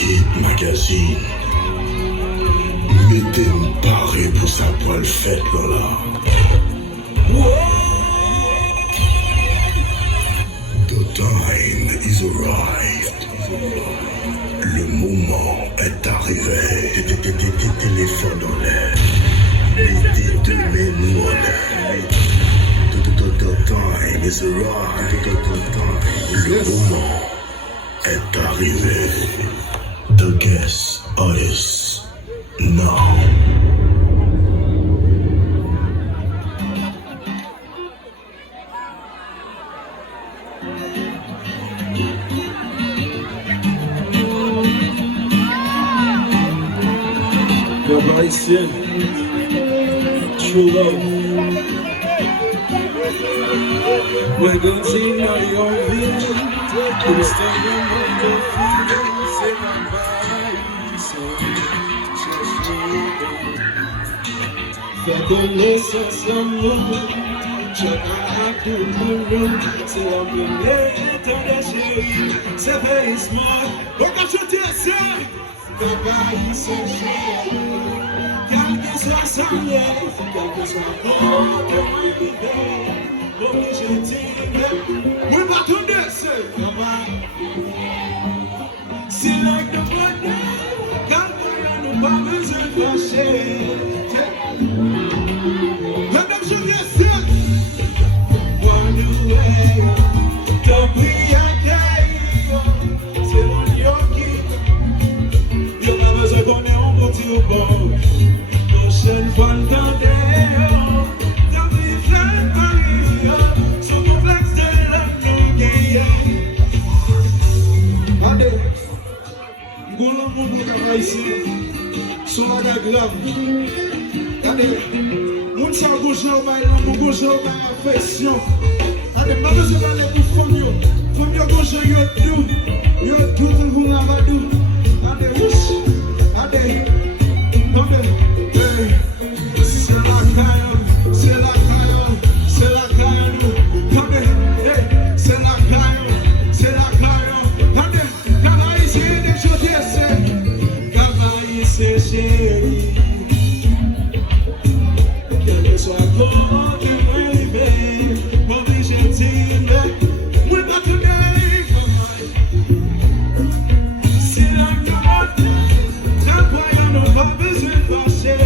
Hitmagazine. Mettez-nous paré pour sa poêle faite, Lola. The time is arrived. Le moment est arrivé. Téléphone en l'air. Mettez-nous en l'air. The time is arrived. Le moment est arrivé. The guest artist now. Haïtien, true love. We're gonna see now your vision. We're standing on the freedom. Say goodbye, so just fait de l'essence d'amour. Check out the room. C'est la première temps de chérie. C'est very smart. Okap chanter ça. Goodbye, so chérie. Quelque soit sa lèvre, quelque soit bon, que moi vivais, pour que je t'aime. Oui, pas ton dessin, c'est là que moi, car moi, nous pas besoin de fâcher. Madame, je viens ici. One way, don't be a day, c'est mon yoki. Y'a pas besoin qu'on ait un petit ou bon. Prochaine fois le temps t'as pris plein de paris, sur complexe de l'homme gay. Allez, boulot mon bout ici, sur la grave. Allez, mon sang gauche au bail, mon gauche au bail affection. Allez, pas besoin d'aller pour famille gauche yo tout vous l'avadou. Allez, ouch, allez, allez. C'est la caille, c'est la caille, c'est la caille. Attendez, c'est la caille, c'est la caille. Attendez, Gabaï, c'est des choses, c'est Gabaï, c'est chéri. Quel que soit quand tu veux arriver, pour que je t'aime, oui, pas tout n'est c'est la caille, j'apprends, on n'a pas besoin de fâcher.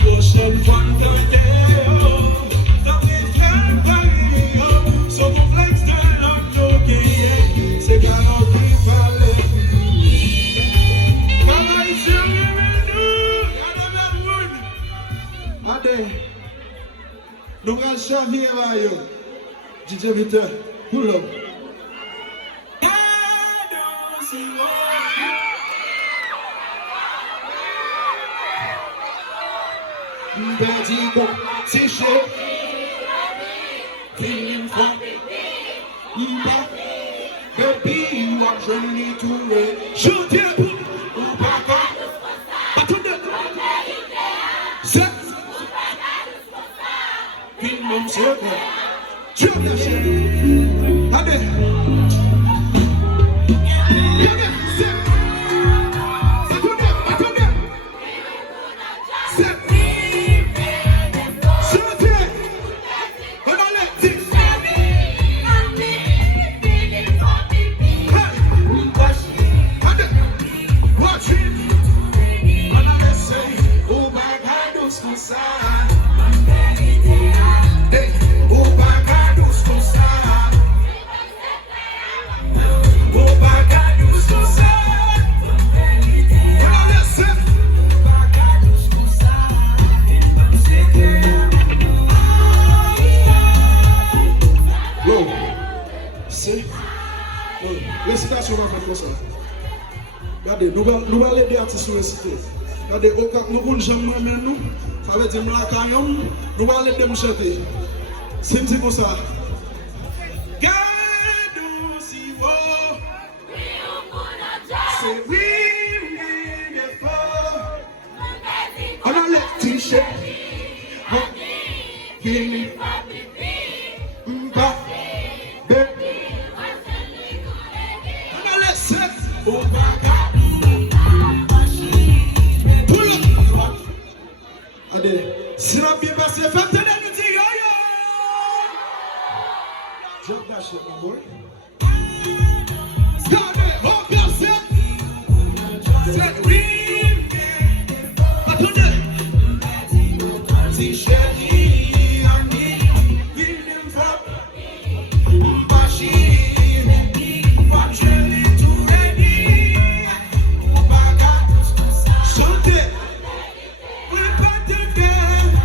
Prochaine fois dans mes frères paris, son complexe de l'homme gay, c'est galant qui fallait. Travail sur nous, Adé, nous allons chavier là, DJ Victor, tout l'homme. Berdigo, c'est chaud. Feeling fun. Baby, you are journey to it. Shoot it. C'est. Minimum circle. Shoot that shit. Allez. Récitation va faire comme ça. Regardez, nous allons aider les artistes à réciter. Regardez, Okap, nous allons jamais nous. Ça veut dire que nous allons aider les chanter. C'est comme ça. Gardons si haut. C'est oui. Si la bien passé, faites de nous dire yo. Jump that shit, my boy. Regardez, on perce. C'est green. Attendez. Si chérie, ami, il me faut. Machine, factually to ready. Santé. We got the game.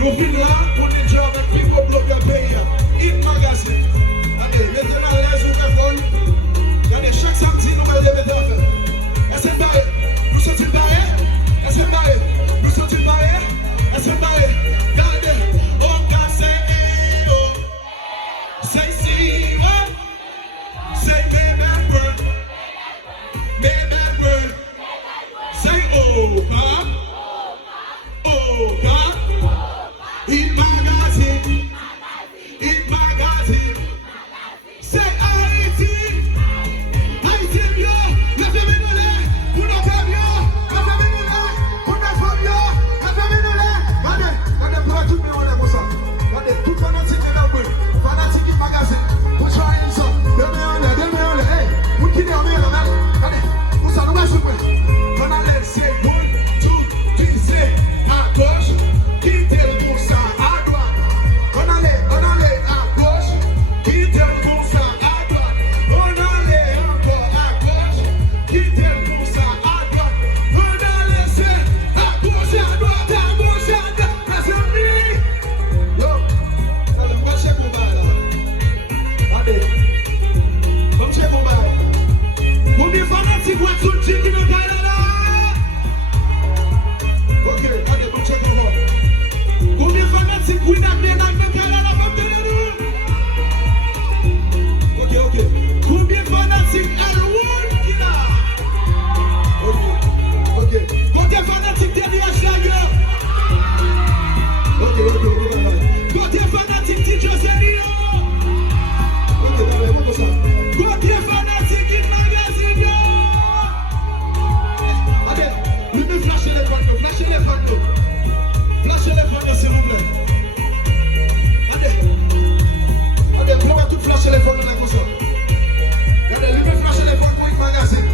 Nous venons là pour les gens avec plus de blogueurs pays. Hitmagazine. Allez, mettez à l'aise ou que vol. Regardez, chaque samedi, nous allons lever d'enfants. Est-ce que nous sommes barrés? Est-ce que nous sommes barrés? Est-ce que regardez, on casse oh. Say see what? Say Mebel Brun. Mebel Brun. Say Okap. Okap. Hitmagazine. Hitmagazine. Say IT. IT yo. Levez nous là. Pour nos femmes yo. Levez nous là. Pour nos femmes yo. Levez nous là. Regardez, pour tout le monde là comme ça. Regardez, tout fanatique Mebel Brun. Fanatique Hitmagazine. Pour trying ça. Demain on là. Hey, vous qui n'est en mieux là. Regardez, pour ça nous va souper. On a laissé 1, 2, 3, c'est à gauche. Quittez le pour ça à droite. On allait à gauche. Quittez le pour ça à droite. On allait encore à gauche. Quittez le pour ça à droite. On allait c'est à gauche, à droite, à gauche, à droite. That's me. Yo, ça le prochain combat là. Allez, prochain combat. Vous me fanatique voiture qui me parle là. Ok, allez, prochain combat. Combien de fanatiques vous n'avez pas de parler à la femme de nous? Ok. Combien de fanatiques à l'ouïe qui là? Ok. Combien de fanatiques derrière la gueule? Ok. Combien de fanatiques de Josélie? Ok, d'accord, comme ça. Combien de fanatiques Hitmagazine? Allez, lui me flasher les panneaux, flasher les panneaux. Flashez les phones s'il vous plaît. Allez, on va tout flasher les phones là comme ça. Regardez, lui me flasher les phones pour Hitmagazine.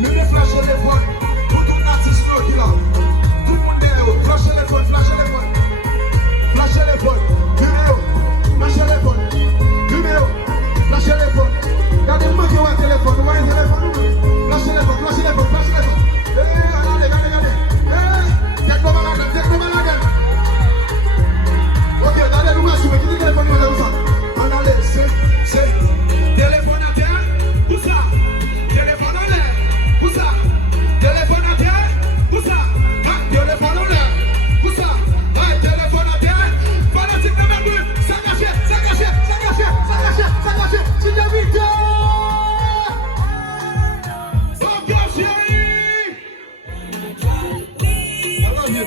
Lui me flasher les phones pour ton artiste qui là. Tout le monde est là. Flasher les phones. Flasher les phones. Numéro. Flasher les phones. Numéro. Flasher les phones. Regardez-moi qui voit le téléphone. Vous voyez le téléphone? Flasher les phones. Regardez. Techno malade. Ok, allez, nous allons soumettre le téléphone comme ça. On allait, c'est téléphone à terre, où ça? Téléphone en l'air, où ça? Téléphone à terre, où ça? Téléphone en l'air, où ça? Téléphone à terre, fanatique de Mebel Brun, sakaje, c'est la victoire! Okap chérie! I love you.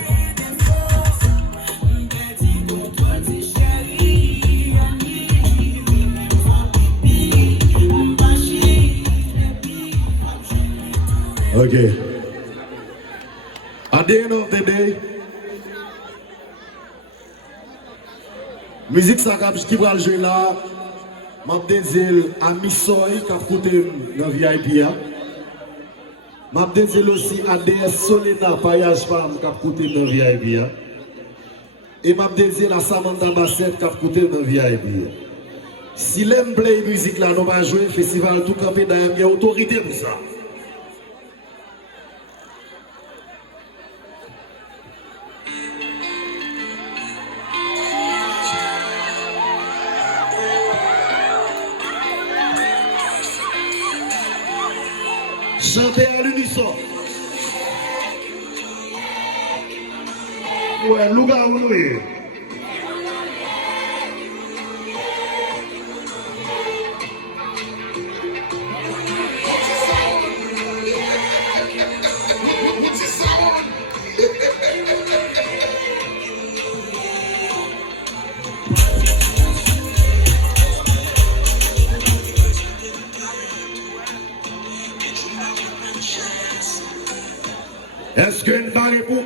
Okay. At the end of the day, musique sakaje qui va jouer là, m'a désir à Missoy qui a coûté dans VIP. M'a désir aussi à DS Solena Payage Femme qui a coûté dans VIP. Et m'a désir à Samantha Bassett qui a coûté dans VIP. Si l'aime play musique là, nous va jouer festival tout campé dans une autorité pour ça. Chantez à l'unisson. Ouais, Louga ou Louis. Est-ce qu'une barre pour